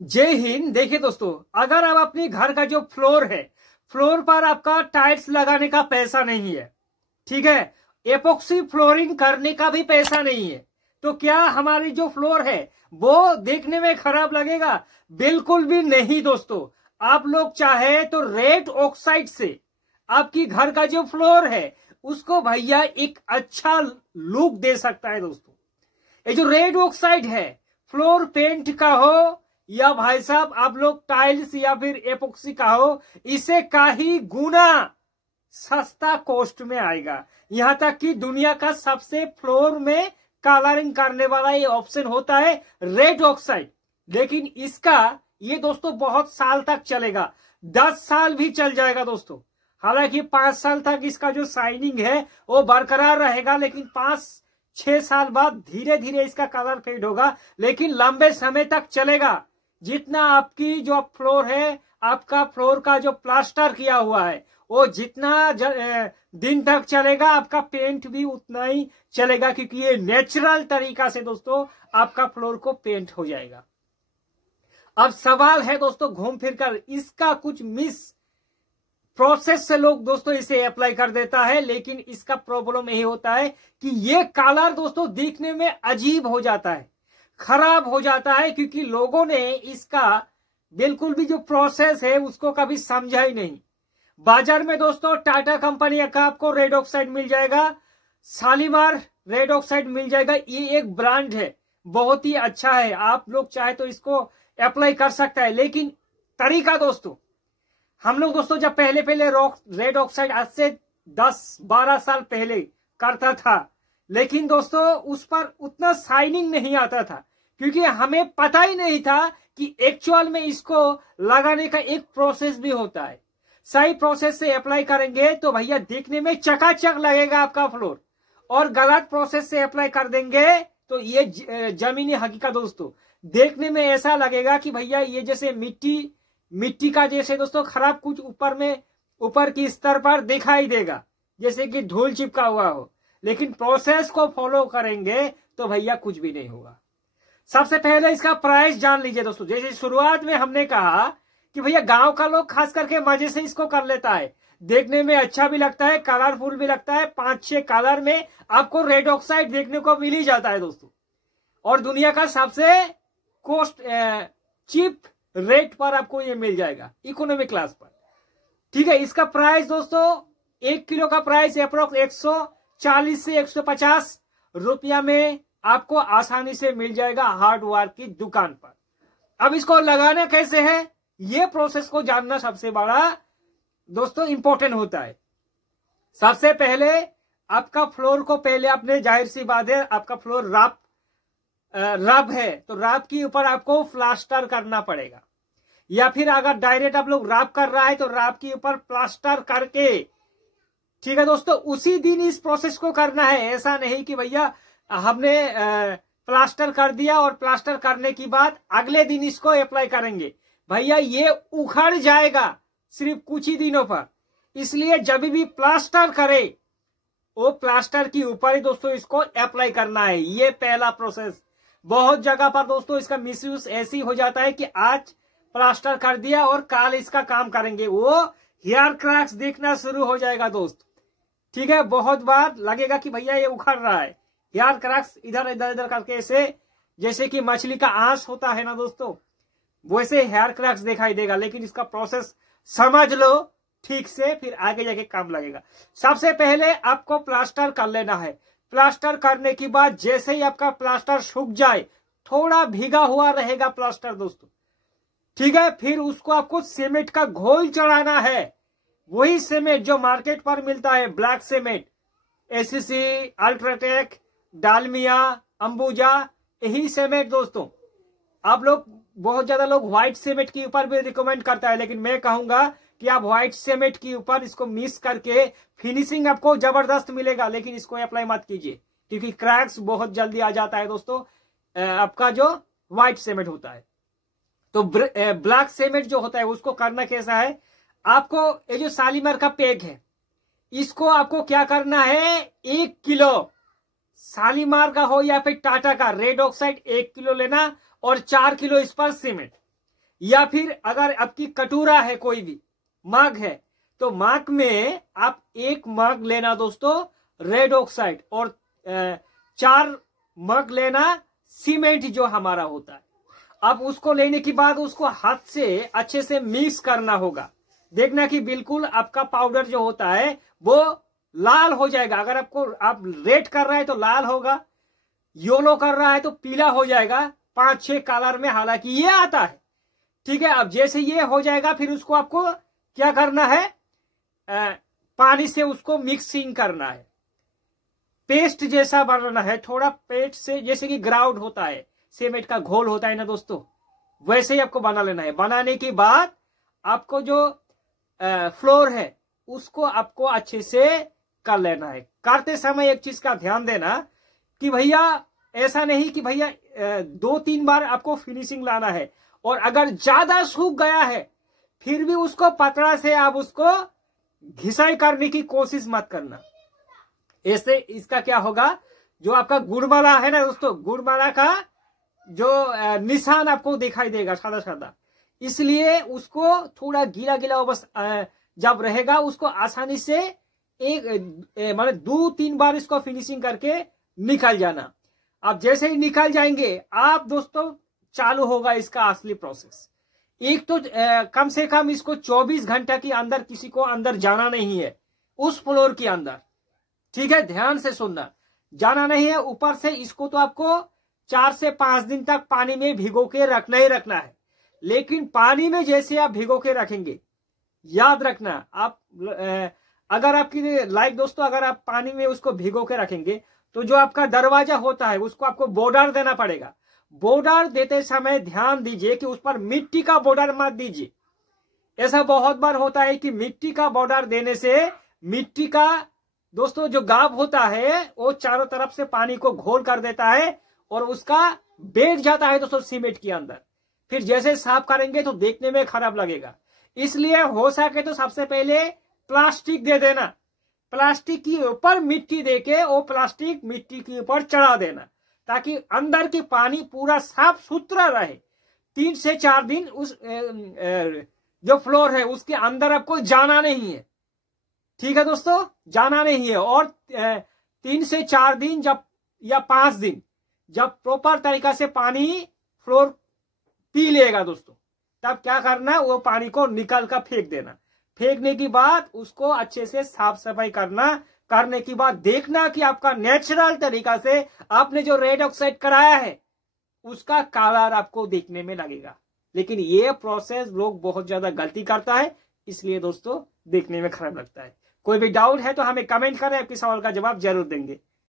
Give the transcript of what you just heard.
जय हिंद। देखिए दोस्तों, अगर आप अपने घर का जो फ्लोर है, फ्लोर पर आपका टाइल्स लगाने का पैसा नहीं है, ठीक है, एपोक्सी फ्लोरिंग करने का भी पैसा नहीं है, तो क्या हमारी जो फ्लोर है वो देखने में खराब लगेगा? बिल्कुल भी नहीं दोस्तों। आप लोग चाहे तो रेड ऑक्साइड से आपकी घर का जो फ्लोर है उसको भैया एक अच्छा लुक दे सकता है दोस्तों। ये जो रेड ऑक्साइड है, फ्लोर पेंट का हो या भाई साहब आप लोग टाइल्स या फिर एपोक्सी का हो, इसे का ही गुना सस्ता कॉस्ट में आएगा। यहां तक कि दुनिया का सबसे फ्लोर में कलरिंग करने वाला ये ऑप्शन होता है रेड ऑक्साइड। लेकिन इसका ये दोस्तों बहुत साल तक चलेगा, 10 साल भी चल जाएगा दोस्तों। हालांकि 5 साल तक इसका जो शाइनिंग है वो बरकरार रहेगा, लेकिन 5-6 साल बाद धीरे धीरे इसका कलर फेड होगा, लेकिन लंबे समय तक चलेगा। जितना आपकी जो फ्लोर है, आपका फ्लोर का जो प्लास्टर किया हुआ है वो जितना दिन तक चलेगा, आपका पेंट भी उतना ही चलेगा, क्योंकि ये नेचुरल तरीका से दोस्तों आपका फ्लोर को पेंट हो जाएगा। अब सवाल है दोस्तों घूम फिर कर, इसका कुछ मिस प्रोसेस से लोग दोस्तों इसे अप्लाई कर देता है, लेकिन इसका प्रॉब्लम यही होता है कि ये कलर दोस्तों दिखने में अजीब हो जाता है, खराब हो जाता है, क्योंकि लोगों ने इसका बिल्कुल भी जो प्रोसेस है उसको कभी समझा ही नहीं। बाजार में दोस्तों टाटा कंपनी का आपको रेड ऑक्साइड मिल जाएगा, शालीमार रेड ऑक्साइड मिल जाएगा। ये एक ब्रांड है, बहुत ही अच्छा है, आप लोग चाहे तो इसको अप्लाई कर सकता है। लेकिन तरीका दोस्तों, हम लोग दोस्तों जब पहले पहले रेड ऑक्साइड आज से 10-12 साल पहले करता था, लेकिन दोस्तों उस पर उतना शाइनिंग नहीं आता था, क्योंकि हमें पता ही नहीं था कि एक्चुअल में इसको लगाने का एक प्रोसेस भी होता है। सही प्रोसेस से अप्लाई करेंगे तो भैया देखने में चकाचक लगेगा आपका फ्लोर, और गलत प्रोसेस से अप्लाई कर देंगे तो ये जमीनी हकीकत दोस्तों, देखने में ऐसा लगेगा कि भैया ये जैसे मिट्टी का जैसे दोस्तों खराब कुछ ऊपर की स्तर पर दिखाई देगा, जैसे कि धूल चिपका हुआ हो। लेकिन प्रोसेस को फॉलो करेंगे तो भैया कुछ भी नहीं होगा। सबसे पहले इसका प्राइस जान लीजिए दोस्तों। जैसे शुरुआत में हमने कहा कि भैया गांव का लोग खास करके मजे से इसको कर लेता है, देखने में अच्छा भी लगता है, कलरफुल भी लगता है। 5-6 कलर में आपको रेड ऑक्साइड देखने को मिल ही जाता है दोस्तों, और दुनिया का सबसे चीप रेट पर आपको ये मिल जाएगा, इकोनॉमिक क्लास पर, ठीक है। इसका प्राइस दोस्तों 1 किलो का प्राइस अप्रोक्स 140 से 150 रुपया में आपको आसानी से मिल जाएगा हार्डवेयर की दुकान पर। अब इसको लगाना कैसे है, ये प्रोसेस को जानना सबसे बड़ा दोस्तों इंपॉर्टेंट होता है। सबसे पहले आपका फ्लोर को पहले आपने, जाहिर सी बात है आपका फ्लोर रब है तो रब के ऊपर आपको प्लास्टर करना पड़ेगा, या फिर अगर डायरेक्ट आप लोग रब कर रहा है तो रब के ऊपर प्लास्टर करके, ठीक है दोस्तों, उसी दिन इस प्रोसेस को करना है। ऐसा नहीं कि भैया हमने प्लास्टर कर दिया और प्लास्टर करने की बाद अगले दिन इसको अप्लाई करेंगे, भैया ये उखड़ जाएगा सिर्फ कुछ ही दिनों पर। इसलिए जब भी प्लास्टर करे वो प्लास्टर के ऊपर ही दोस्तों इसको अप्लाई करना है। ये पहला प्रोसेस। बहुत जगह पर दोस्तों इसका मिसयूज ऐसी हो जाता है कि आज प्लास्टर कर दिया और कल इसका काम करेंगे, वो हेयर क्रैक्स देखना शुरू हो जाएगा दोस्त, ठीक है। बहुत बार लगेगा कि भैया ये उखड़ रहा है, हेयर क्रैक्स इधर इधर करके, ऐसे जैसे कि मछली का आंस होता है ना दोस्तों, वैसे हेयर क्रैक्स दिखाई देगा। लेकिन इसका प्रोसेस समझ लो ठीक से, फिर आगे जाके काम लगेगा। सबसे पहले आपको प्लास्टर कर लेना है। प्लास्टर करने के बाद जैसे ही आपका प्लास्टर सूख जाए, थोड़ा भीगा हुआ रहेगा प्लास्टर दोस्तों, ठीक है, फिर उसको आपको सीमेंट का घोल चढ़ाना है। वही सीमेंट जो मार्केट पर मिलता है, black cement, ACC, UltraTech, Dalmia, Ambuja, यही सीमेंट दोस्तों। आप लोग बहुत ज्यादा लोग व्हाइट सीमेंट के ऊपर भी रिकमेंड करता है, लेकिन मैं कहूंगा कि आप व्हाइट सीमेंट के ऊपर इसको मिक्स करके फिनिशिंग आपको जबरदस्त मिलेगा, लेकिन इसको अप्लाई मत कीजिए, क्योंकि क्रैक्स बहुत जल्दी आ जाता है दोस्तों आपका जो व्हाइट सीमेंट होता है। तो ब्लैक सीमेंट जो होता है उसको करना कैसा है, आपको ये जो शालीमार का पैक है, इसको आपको क्या करना है, 1 किलो शालीमार का हो या फिर टाटा का रेड ऑक्साइड 1 किलो लेना, और 4 किलो इस पर सीमेंट। या फिर अगर आपकी कटोरा है, कोई भी मग है, तो मग में आप 1 मग लेना दोस्तों रेड ऑक्साइड और 4 मग लेना सीमेंट जो हमारा होता है। अब उसको लेने के बाद उसको हाथ से अच्छे से मिक्स करना होगा। देखना कि बिल्कुल आपका पाउडर जो होता है वो लाल हो जाएगा। अगर आप रेड कर रहा है तो लाल होगा, येलो कर रहा है तो पीला हो जाएगा, 5-6 कलर में हालांकि ये आता है। ठीक है, अब जैसे ये हो जाएगा फिर उसको आपको क्या करना है, पानी से उसको मिक्सिंग करना है, पेस्ट जैसा बनाना है। थोड़ा पेस्ट से, जैसे कि ग्राउंड होता है, सीमेंट का घोल होता है ना दोस्तों, वैसे ही आपको बना लेना है। बनाने के बाद आपको जो फ्लोर है उसको आपको अच्छे से कर लेना है। करते समय एक चीज का ध्यान देना कि भैया ऐसा नहीं कि भैया 2-3 बार आपको फिनिशिंग लाना है, और अगर ज्यादा सूख गया है फिर भी उसको पतला से आप उसको घिसाई करने की कोशिश मत करना। ऐसे इसका क्या होगा, जो आपका गुड़माला है ना दोस्तों, गुड़माला का जो निशान आपको दिखाई देगा सादा सादा, इसलिए उसको थोड़ा गीला गीला बस जब रहेगा उसको आसानी से माने 2-3 बार इसको फिनिशिंग करके निकल जाना। अब जैसे ही निकल जाएंगे आप दोस्तों, चालू होगा इसका असली प्रोसेस। एक तो कम से कम इसको 24 घंटा के अंदर किसी को अंदर जाना नहीं है, उस फ्लोर के अंदर। ठीक है, ध्यान से सुनना, जाना नहीं है। ऊपर से इसको तो आपको 4 से 5 दिन तक पानी में भिगो के रखना ही रखना है। लेकिन पानी में जैसे आप भिगो के रखेंगे, याद रखना आप अगर आपकी लाइक दोस्तों, अगर आप पानी में उसको भिगो के रखेंगे तो जो आपका दरवाजा होता है उसको आपको बॉर्डर देना पड़ेगा। बॉर्डर देते समय ध्यान दीजिए कि उस पर मिट्टी का बॉर्डर मत दीजिए। ऐसा बहुत बार होता है कि मिट्टी का बॉर्डर देने से मिट्टी का दोस्तों जो गाब होता है वो चारों तरफ से पानी को घोल कर देता है और उसका बैठ जाता है दोस्तों सीमेंट के अंदर। फिर जैसे साफ करेंगे तो देखने में खराब लगेगा। इसलिए हो सके तो सबसे पहले प्लास्टिक दे देना, प्लास्टिक के ऊपर मिट्टी देके वो प्लास्टिक मिट्टी के ऊपर चढ़ा देना, ताकि अंदर की पानी पूरा साफ सुथरा रहे। 3 से 4 दिन उस जो फ्लोर है उसके अंदर आपको जाना नहीं है। ठीक है दोस्तों, जाना नहीं है। और 3 से 4 दिन जब या 5 दिन जब प्रॉपर तरीका से पानी फ्लोर पी लेगा दोस्तों, तब क्या करना, वो पानी को निकाल कर फेंक देना। फेंकने के बाद उसको अच्छे से साफ सफाई करने के बाद देखना कि आपका नेचुरल तरीका से आपने जो रेड ऑक्साइड कराया है उसका कलर आपको देखने में लगेगा। लेकिन ये प्रोसेस लोग बहुत ज्यादा गलती करता है, इसलिए दोस्तों देखने में खराब लगता है। कोई भी डाउट है तो हमें कमेंट करें, आपके सवाल का जवाब जरूर देंगे।